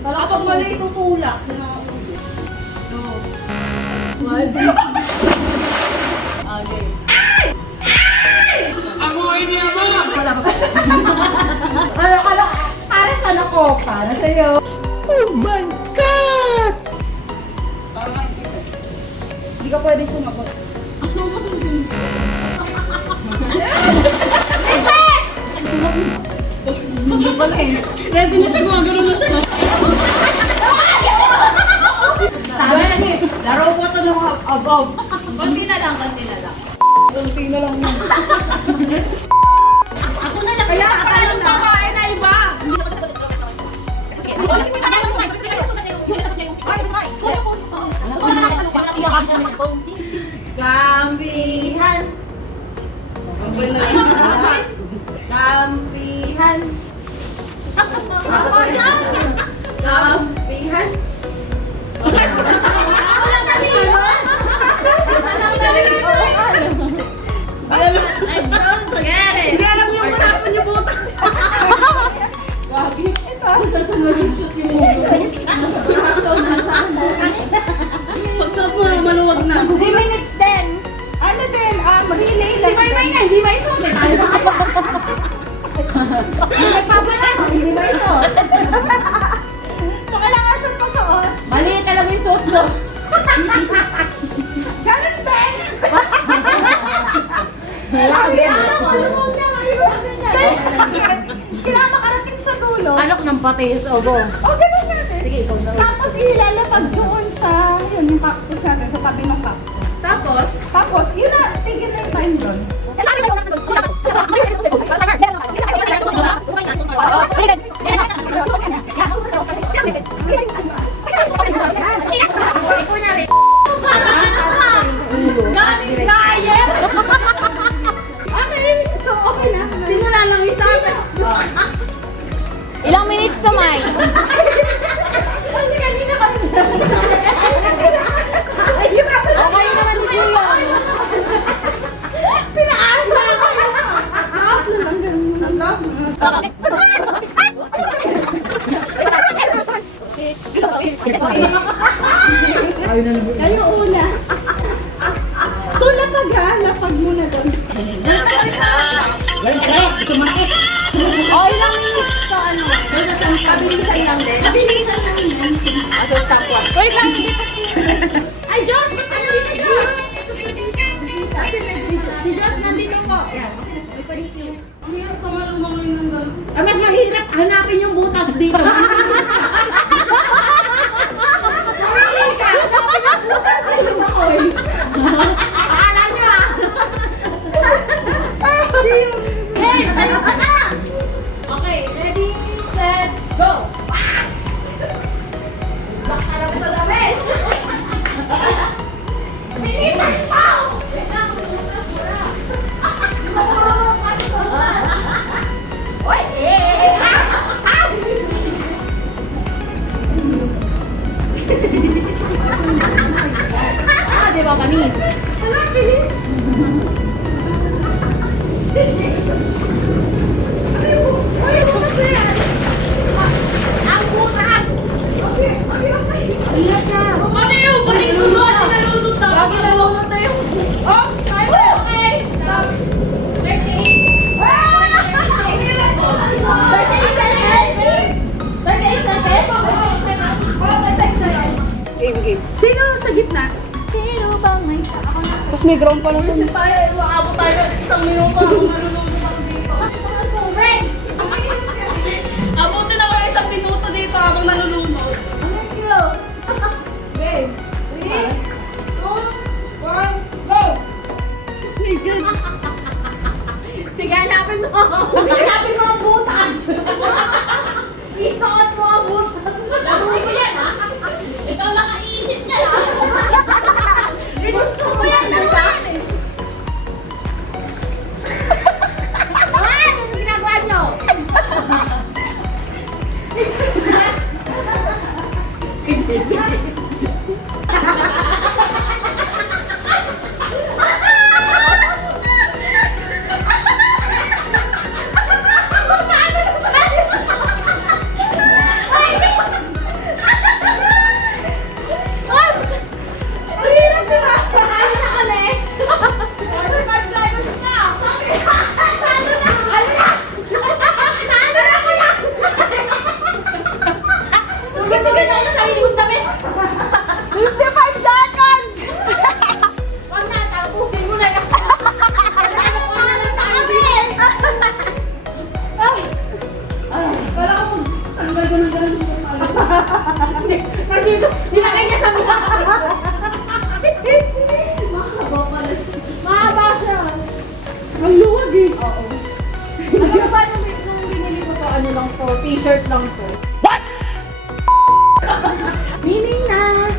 Kapag mali tutulak. Okay. Ako ay niya ba? Ano, para sa nakopa, nasa iyo. Oh my God! Hindi ka pwede sumagot. Ready na siya, gumagano na siya. Tama lang eh. Laro ko ito ng above. Konti na lang, konti na lang. Kunti na lang yun. Ako na lang. Kaya tayo kakain na iba. Kampihan. Kampihan. Kampihan. Hindi alam niyo kung nasa niyo butas. Gagi. Ito. Saan sa nag-shoot yung Pagsuot mo, maluwag na. 3 minutes din. Ano din? Relay lang. Si Maymay na, hindi may suot. Nagpapalan, hindi may suot. Pakalakasan pa suot. Maliit na lang yung suot mo. Ganun din. Kailangan makarating sa dulo. Alok ng patis, obo. O, ganun natin. Sige, ikaw na. Tapos ilalapag doon sa, yun, yung cactus natin, sa tabi ng cactus. Tapos, yun na, tigil na yung time doon. Okay, so okay na. Simula lang isa. Ilang minutes to, Mai? Kasi kanina kami. Okay naman ni Kuya. Pinaasa ako. Kayo una. So, lapag ha? Lapag muna doon. Oh, ilang minutes to, ano? Pabilisan lang din. Pabilisan lang yan. So, stopwatch. Wait lang. Ay, Josh! Ba't ka nandito, Josh? Si Josh nandito po. Yan. Ang hirap ka malumangoy ng gano'n. Mas mahirap hanapin yung butas dito. Akala nyo ah. Hey, tayo ka na! Okay, ready, set, go! Bakarap sa damit! Bilisan mo! Oy! Di ba, panis? Wala, bilis! Ay, butas na yan! Ang butas! Okay. Ingat ka. Ano yung balik mo mo? Ano nalulot na? Lagi nalunod na yung... Oh! Okay! Stop! 38! Sino sa gitna? Sino bang may ako na? Tapos may ground pala doon. Tayo, maabot tayo isang minuto ako malulunod ako dito. Abutin ako ng isang minuto dito habang nalulunod. Okay. 3, 2, 1, go! Sige, hanapin mo! Hanapin mo ang butas! Isuot mo ang butas! Laro mo yan, ha? Ikaw lang ang iisip niya, ha? Gusto mo yan, diba? Anong ginagawa nyo? Nilagay niya sa mukha. Makaba pala. Mahaba siya. Ang luwag eh. Oo. Alam mo ba, nung binili ko to, ano lang to, t-shirt lang to. Miming na!